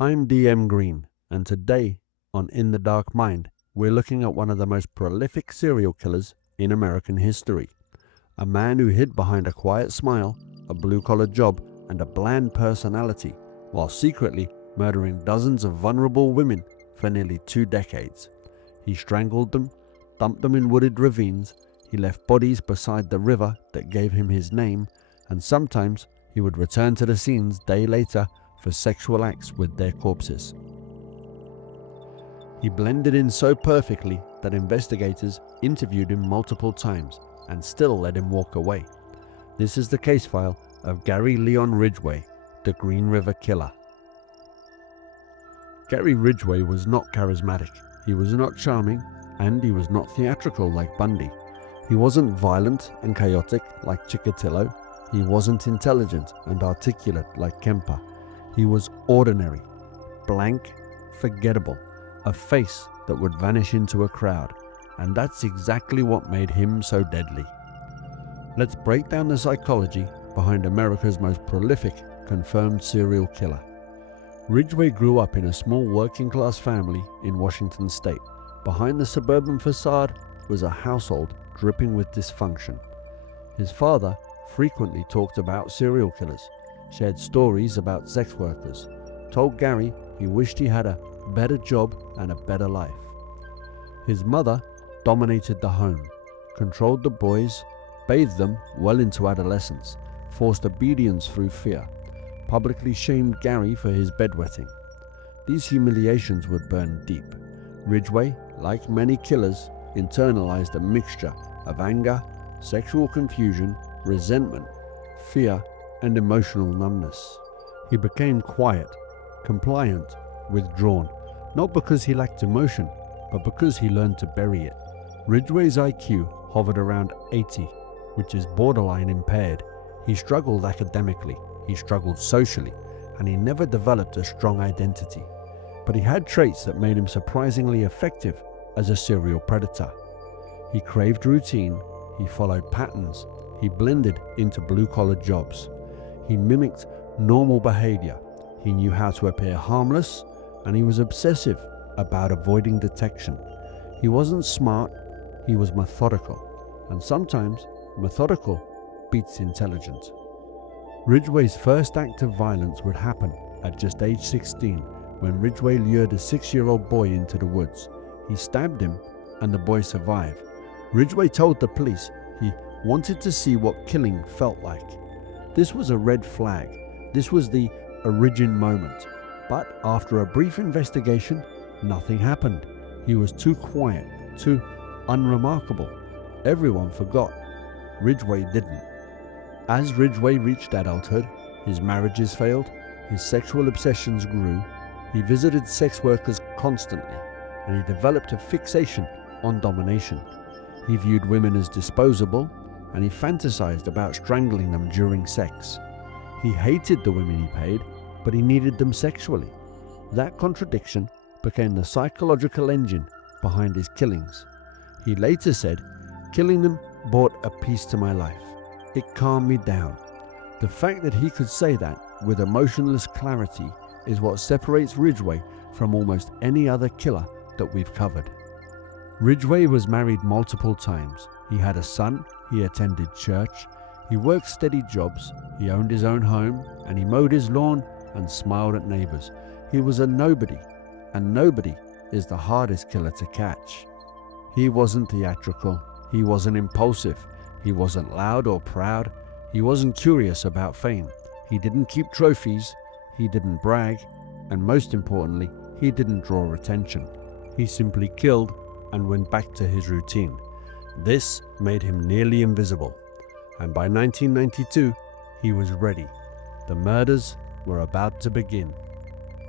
I'm DM Green, and today on In the Dark Mind, we're looking at one of the most prolific serial killers in American history. A man who hid behind a quiet smile, a blue-collar job, and a bland personality, while secretly murdering dozens of vulnerable women for nearly 2 decades. He strangled them, dumped them in wooded ravines, he left bodies beside the river that gave him his name, and sometimes he would return to the scenes day later for sexual acts with their corpses. He blended in so perfectly that investigators interviewed him multiple times and still let him walk away. This is the case file of Gary Leon Ridgway, the Green River Killer. Gary Ridgway was not charismatic, he was not charming, and he was not theatrical like Bundy. He wasn't violent and chaotic like Chikatilo. He wasn't intelligent and articulate like Kemper. He was ordinary, blank, forgettable, a face that would vanish into a crowd, and that's exactly what made him so deadly. Let's break down the psychology behind America's most prolific confirmed serial killer. Ridgway grew up in a small working-class family in Washington state. Behind the suburban facade was a household dripping with dysfunction. His father frequently talked about serial killers, shared stories about sex workers, told Gary he wished he had a better job and a better life. His mother dominated the home, controlled the boys, bathed them well into adolescence, forced obedience through fear, publicly shamed Gary for his bedwetting. These humiliations would burn deep. Ridgway, like many killers, internalized a mixture of anger, sexual confusion, resentment, fear, and emotional numbness. He became quiet, compliant, withdrawn, not because he lacked emotion, but because he learned to bury it. Ridgway's IQ hovered around 80, which is borderline impaired. He struggled academically, he struggled socially, and he never developed a strong identity. But he had traits that made him surprisingly effective as a serial predator. He craved routine, he followed patterns, he blended into blue-collar jobs. He mimicked normal behavior, he knew how to appear harmless, and he was obsessive about avoiding detection. He wasn't smart, he was methodical, and sometimes methodical beats intelligent. Ridgway's first act of violence would happen at just age 16 when Ridgway lured a 6-year-old boy into the woods. He stabbed him and the boy survived. Ridgway told the police he wanted to see what killing felt like. This was a red flag. This was the origin moment. But after a brief investigation, nothing happened. He was too quiet, too unremarkable. Everyone forgot. Ridgway didn't. As Ridgway reached adulthood, his marriages failed, his sexual obsessions grew, he visited sex workers constantly, and he developed a fixation on domination. He viewed women as disposable, and he fantasized about strangling them during sex. He hated the women he paid, but he needed them sexually. That contradiction became the psychological engine behind his killings. He later said, "Killing them brought a peace to my life. It calmed me down." The fact that he could say that with emotionless clarity is what separates Ridgway from almost any other killer that we've covered. Ridgway was married multiple times. He had a son, he attended church, he worked steady jobs, he owned his own home, and he mowed his lawn and smiled at neighbors. He was a nobody, and nobody is the hardest killer to catch. He wasn't theatrical, he wasn't impulsive, he wasn't loud or proud, he wasn't curious about fame, he didn't keep trophies, he didn't brag, and most importantly, he didn't draw attention. He simply killed and went back to his routine. This made him nearly invisible, and by 1992, he was ready. The murders were about to begin.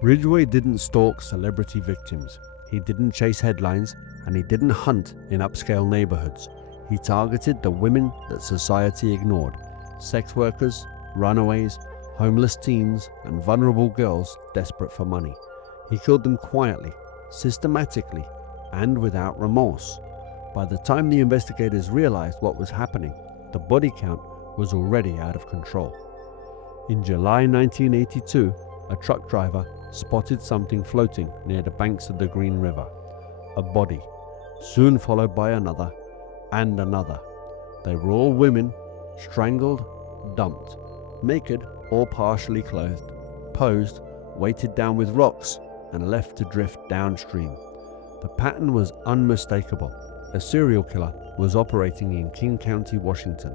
Ridgway didn't stalk celebrity victims, he didn't chase headlines, and he didn't hunt in upscale neighborhoods. He targeted the women that society ignored: sex workers, runaways, homeless teens, and vulnerable girls desperate for money. He killed them quietly, systematically, and without remorse. By the time the investigators realized what was happening, the body count was already out of control. In July 1982, a truck driver spotted something floating near the banks of the Green River. A body, soon followed by another and another. They were all women, strangled, dumped, naked or partially clothed, posed, weighted down with rocks, and left to drift downstream. The pattern was unmistakable. A serial killer was operating in King County, Washington.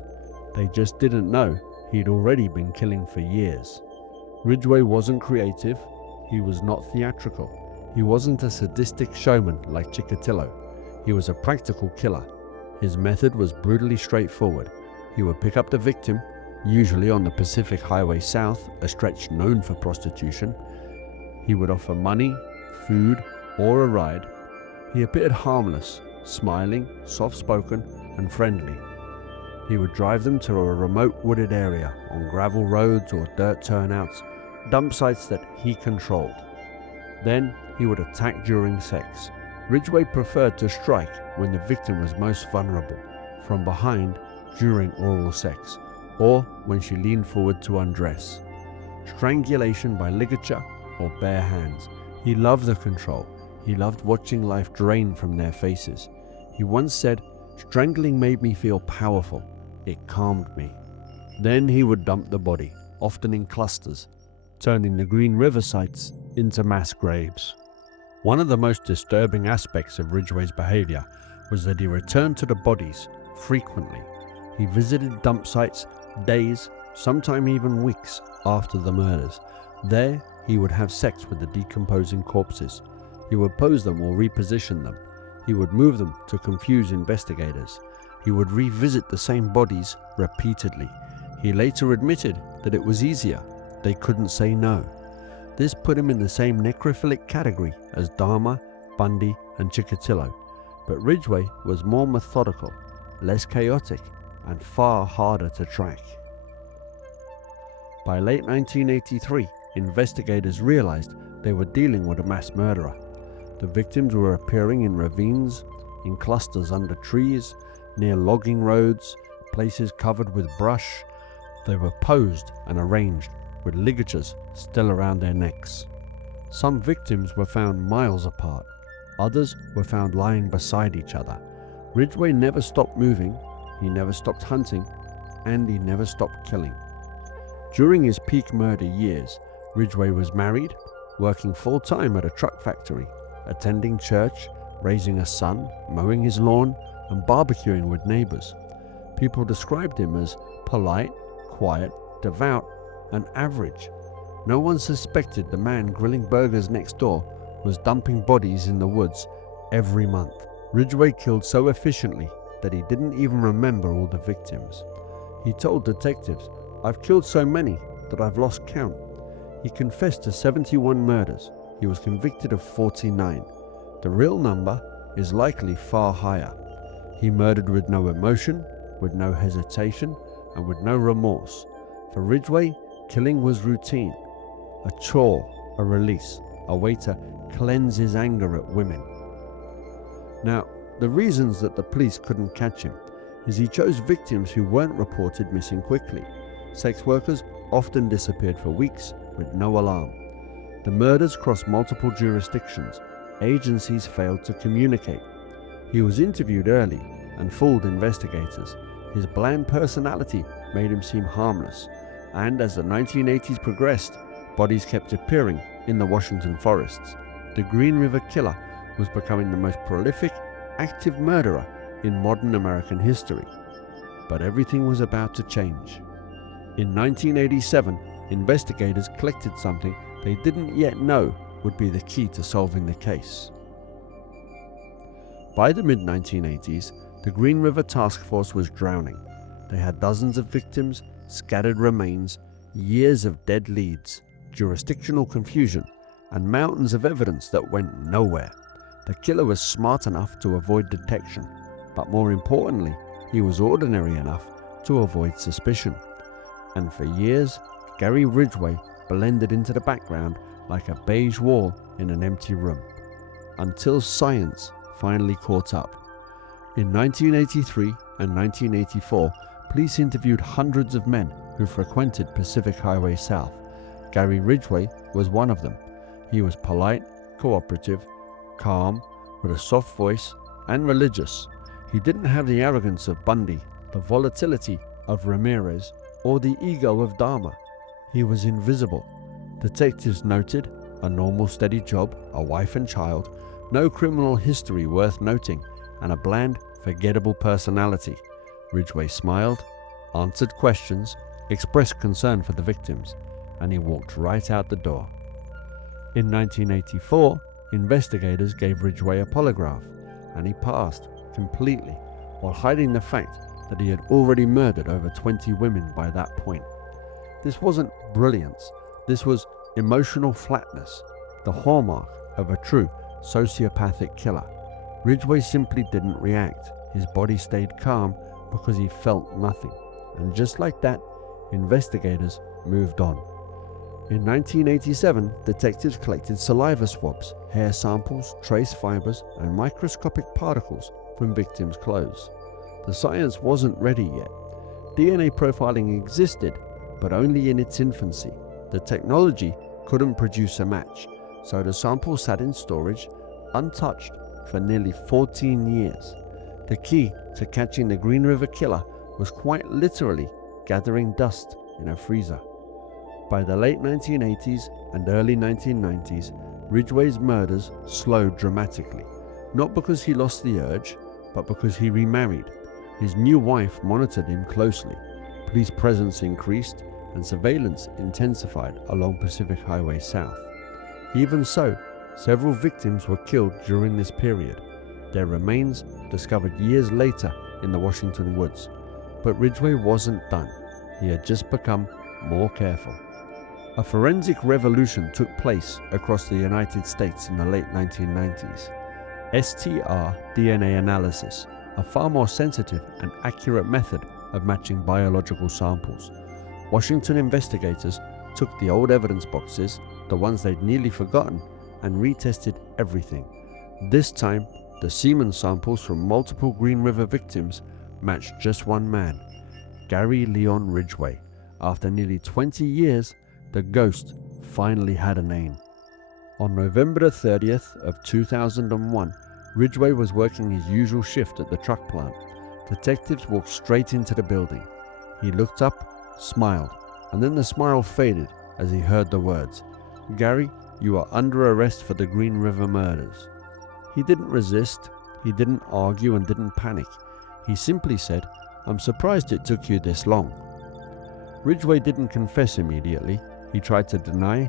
They just didn't know he'd already been killing for years. Ridgway wasn't creative, he was not theatrical. He wasn't a sadistic showman like Chikatilo. He was a practical killer. His method was brutally straightforward. He would pick up the victim, usually on the Pacific Highway South, a stretch known for prostitution. He would offer money, food, or a ride. He appeared harmless, smiling, soft-spoken, and friendly. He would drive them to a remote wooded area on gravel roads or dirt turnouts, dump sites that he controlled. Then he would attack during sex. Ridgway preferred to strike when the victim was most vulnerable, from behind during oral sex, or when she leaned forward to undress. Strangulation by ligature or bare hands. He loved the control. He loved watching life drain from their faces. He once said, "Strangling made me feel powerful. It calmed me." Then he would dump the body, often in clusters, turning the Green River sites into mass graves. One of the most disturbing aspects of Ridgway's behavior was that he returned to the bodies frequently. He visited dump sites days, sometimes even weeks after the murders. There, he would have sex with the decomposing corpses. He would pose them or reposition them. He would move them to confuse investigators. He would revisit the same bodies repeatedly. He later admitted that it was easier. They couldn't say no. This put him in the same necrophilic category as Dahmer, Bundy, and Chikatilo. But Ridgway was more methodical, less chaotic, and far harder to track. By late 1983, investigators realized they were dealing with a mass murderer. The victims were appearing in ravines, in clusters under trees, near logging roads, places covered with brush. They were posed and arranged, with ligatures still around their necks. Some victims were found miles apart. Others were found lying beside each other. Ridgway never stopped moving, he never stopped hunting, and he never stopped killing. During his peak murder years, Ridgway was married, working full-time at a truck factory, attending church, raising a son, mowing his lawn, and barbecuing with neighbors. People described him as polite, quiet, devout, and average. No one suspected the man grilling burgers next door was dumping bodies in the woods every month. Ridgway killed so efficiently that he didn't even remember all the victims. He told detectives, "I've killed so many that I've lost count." He confessed to 71 murders. He was convicted of 49. The real number is likely far higher. He murdered with no emotion, with no hesitation, and with no remorse. For Ridgway, killing was routine, a chore, a release, a way to cleanse his anger at women. Now, the reasons that the police couldn't catch him is he chose victims who weren't reported missing quickly. Sex workers often disappeared for weeks with no alarm. The murders crossed multiple jurisdictions. Agencies failed to communicate. He was interviewed early and fooled investigators. His bland personality made him seem harmless. And as the 1980s progressed, bodies kept appearing in the Washington forests. The Green River Killer was becoming the most prolific, active murderer in modern American history. But everything was about to change. In 1987, investigators collected something they didn't yet know would be the key to solving the case. By the mid-1980s, the Green River Task Force was drowning. They had dozens of victims, scattered remains, years of dead leads, jurisdictional confusion, and mountains of evidence that went nowhere. The killer was smart enough to avoid detection, but more importantly, he was ordinary enough to avoid suspicion. And for years, Gary Ridgway blended into the background like a beige wall in an empty room, until science finally caught up. In 1983 and 1984, police interviewed hundreds of men who frequented Pacific Highway South. Gary Ridgway was one of them. He was polite, cooperative, calm, with a soft voice, and religious. He didn't have the arrogance of Bundy, the volatility of Ramirez, or the ego of Dahmer. He was invisible. Detectives noted a normal steady job, a wife and child, no criminal history worth noting, and a bland, forgettable personality. Ridgway smiled, answered questions, expressed concern for the victims, and he walked right out the door. In 1984, investigators gave Ridgway a polygraph, and he passed completely, while hiding the fact that he had already murdered over 20 women by that point. This wasn't brilliance, this was emotional flatness, the hallmark of a true sociopathic killer. Ridgway simply didn't react. His body stayed calm because he felt nothing. And just like that, investigators moved on. In 1987, detectives collected saliva swabs, hair samples, trace fibers, and microscopic particles from victims' clothes. The science wasn't ready yet. DNA profiling existed, but only in its infancy. The technology couldn't produce a match, so the samples sat in storage, untouched, for nearly 14 years. The key to catching the Green River Killer was quite literally gathering dust in a freezer. By the late 1980s and early 1990s, Ridgway's murders slowed dramatically, not because he lost the urge, but because he remarried. His new wife monitored him closely. Police presence increased and surveillance intensified along Pacific Highway South. Even so, several victims were killed during this period, their remains discovered years later in the Washington woods. But Ridgway wasn't done. He had just become more careful. A forensic revolution took place across the United States in the late 1990s. STR DNA analysis, a far more sensitive and accurate method of matching biological samples. Washington investigators took the old evidence boxes, the ones they'd nearly forgotten, and retested everything. This time, the semen samples from multiple Green River victims matched just one man, Gary Leon Ridgway. After nearly 20 years, the ghost finally had a name. On November 30th of 2001, Ridgway was working his usual shift at the truck plant. Detectives walked straight into the building. He looked up, smiled, and then the smile faded as he heard the words, "Gary, you are under arrest for the Green River murders." He didn't resist, he didn't argue, and didn't panic. He simply said, "I'm surprised it took you this long." Ridgway didn't confess immediately. He tried to deny,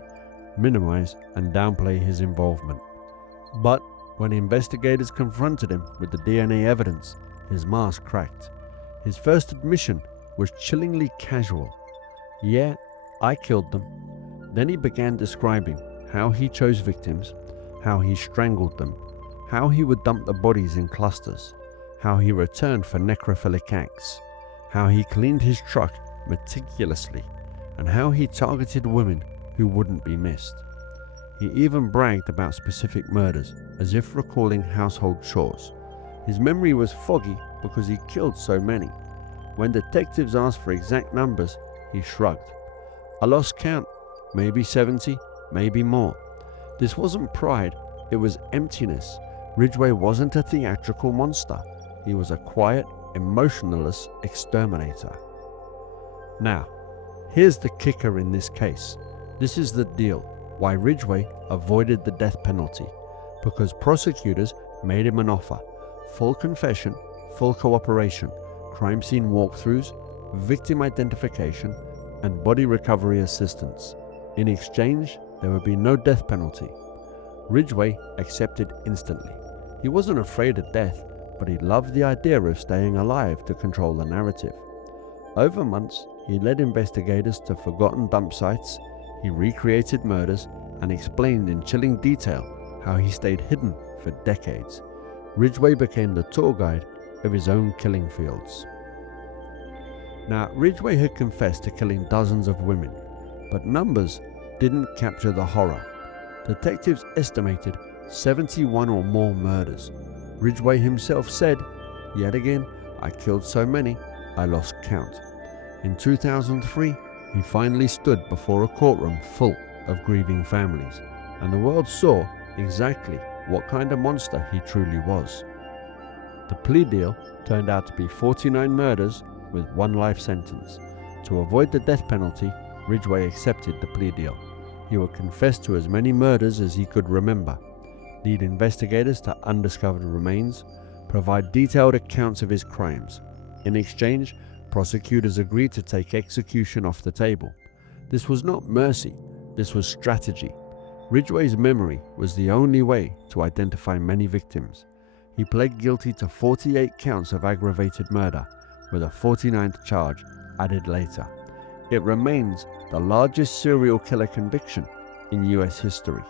minimize, and downplay his involvement. But when investigators confronted him with the DNA evidence, his mask cracked. His first admission was chillingly casual. "Yeah, I killed them." Then he began describing how he chose victims, how he strangled them, how he would dump the bodies in clusters, how he returned for necrophilic acts, how he cleaned his truck meticulously, and how he targeted women who wouldn't be missed. He even bragged about specific murders, as if recalling household chores. His memory was foggy because he killed so many. When detectives asked for exact numbers, he shrugged. "I lost count, maybe 70, maybe more." This wasn't pride, it was emptiness. Ridgway wasn't a theatrical monster. He was a quiet, emotionless exterminator. Now, here's the kicker in this case. This is the deal why Ridgway avoided the death penalty. Because prosecutors made him an offer. Full confession, full cooperation, crime scene walkthroughs, victim identification, and body recovery assistance. In exchange, there would be no death penalty. Ridgway accepted instantly. He wasn't afraid of death, but he loved the idea of staying alive to control the narrative. Over months, he led investigators to forgotten dump sites, he recreated murders, and explained in chilling detail how he stayed hidden for decades. Ridgway became the tour guide of his own killing fields. Now, Ridgway had confessed to killing dozens of women, but numbers didn't capture the horror. Detectives estimated 71 or more murders. Ridgway himself said, "Yet again, I killed so many, I lost count." In 2003, he finally stood before a courtroom full of grieving families. and the world saw exactly what kind of monster he truly was. The plea deal turned out to be 49 murders with 1 life sentence. To avoid the death penalty, Ridgway accepted the plea deal. He would confess to as many murders as he could remember, lead investigators to undiscovered remains, provide detailed accounts of his crimes. In exchange, prosecutors agreed to take execution off the table. This was not mercy, this was strategy. Ridgway's memory was the only way to identify many victims. He pled guilty to 48 counts of aggravated murder, with a 49th charge added later. It remains the largest serial killer conviction in US history.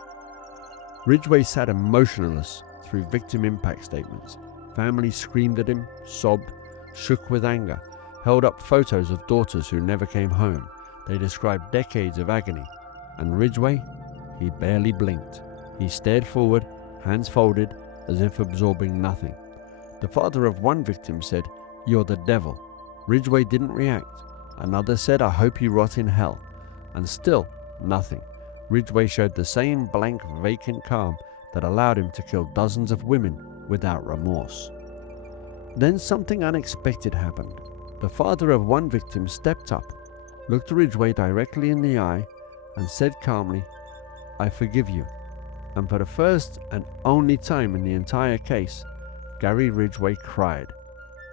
Ridgway sat emotionless through victim impact statements. Families screamed at him, sobbed, shook with anger, held up photos of daughters who never came home. They described decades of agony. And Ridgway? He barely blinked. He stared forward, hands folded, as if absorbing nothing. The father of one victim said, "You're the devil." Ridgway didn't react. Another said, "I hope you rot in hell." And still, nothing. Ridgway showed the same blank, vacant calm that allowed him to kill dozens of women without remorse. Then something unexpected happened. The father of one victim stepped up, looked Ridgway directly in the eye, and said calmly, "I forgive you." And for the first and only time in the entire case, Gary Ridgway cried.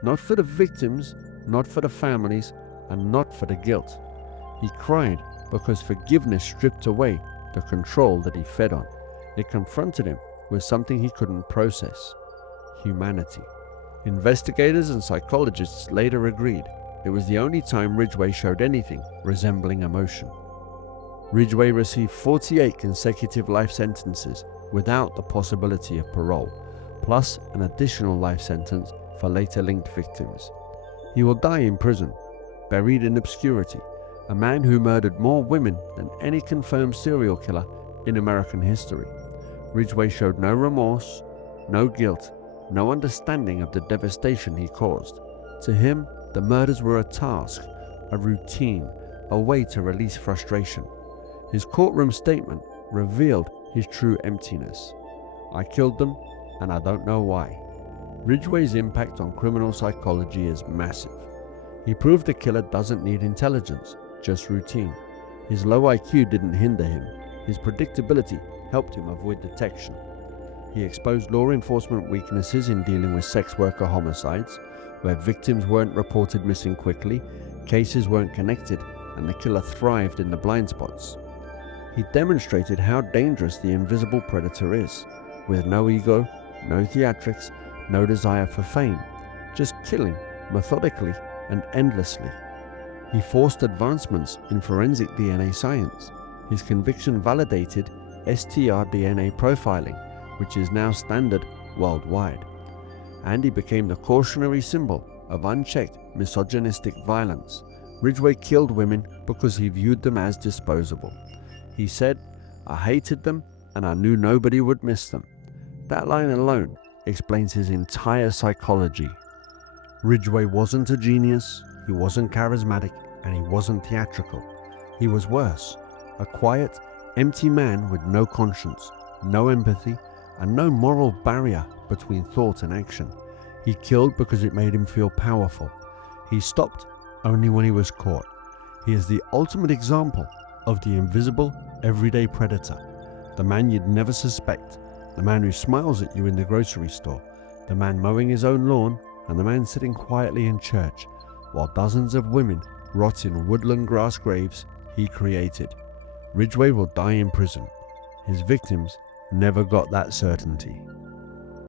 Not for the victims, not for the families, and not for the guilt. He cried because forgiveness stripped away the control that he fed on. It confronted him with something he couldn't process: humanity. Investigators and psychologists later agreed it was the only time Ridgway showed anything resembling emotion. Ridgway received 48 consecutive life sentences without the possibility of parole, plus an additional life sentence for later linked victims. He will die in prison, buried in obscurity, a man who murdered more women than any confirmed serial killer in American history. Ridgway showed no remorse, no guilt, no understanding of the devastation he caused. To him, the murders were a task, a routine, a way to release frustration. His courtroom statement revealed his true emptiness. "I killed them, and I don't know why." Ridgway's impact on criminal psychology is massive. He proved the killer doesn't need intelligence, just routine. His low IQ didn't hinder him. His predictability helped him avoid detection. He exposed law enforcement weaknesses in dealing with sex worker homicides, where victims weren't reported missing quickly, cases weren't connected, and the killer thrived in the blind spots. He demonstrated how dangerous the invisible predator is, with no ego, no theatrics, no desire for fame, just killing methodically and endlessly. He forced advancements in forensic DNA science. His conviction validated STR-DNA profiling, which is now standard worldwide. And he became the cautionary symbol of unchecked misogynistic violence. Ridgway killed women because he viewed them as disposable. He said, "I hated them and I knew nobody would miss them." That line alone explains his entire psychology. Ridgway wasn't a genius, he wasn't charismatic, and he wasn't theatrical. He was worse, a quiet, empty man with no conscience, no empathy, and no moral barrier between thought and action. He killed because it made him feel powerful. He stopped only when he was caught. He is the ultimate example of the invisible, everyday predator. The man you'd never suspect. The man who smiles at you in the grocery store. The man mowing his own lawn, and the man sitting quietly in church, while dozens of women rot in woodland grass graves he created. Ridgway will die in prison. His victims never got that certainty.